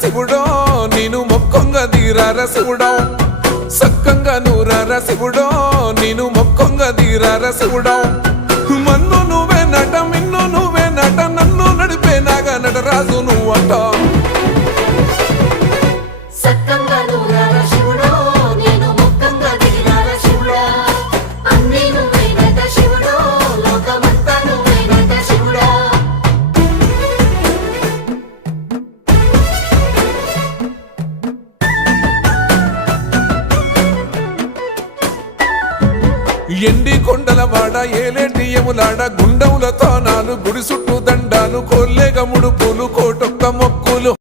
శివుడో నేను మొక్కంగా తీరార శివుడో సక్కంగా నూరార శివుడో నేను మొక్కంగా తీరార శివుడో మన్ను నువ్వే నట మిన్ను నువ్వే నట నన్ను నడిపే నాగా నటరాజు నువ్వంట ఎండి కొండల వాడ ఏలేటి యములాడ గుండముల తానాలు గుడి చుట్టూ దండాలు కోల్లేగము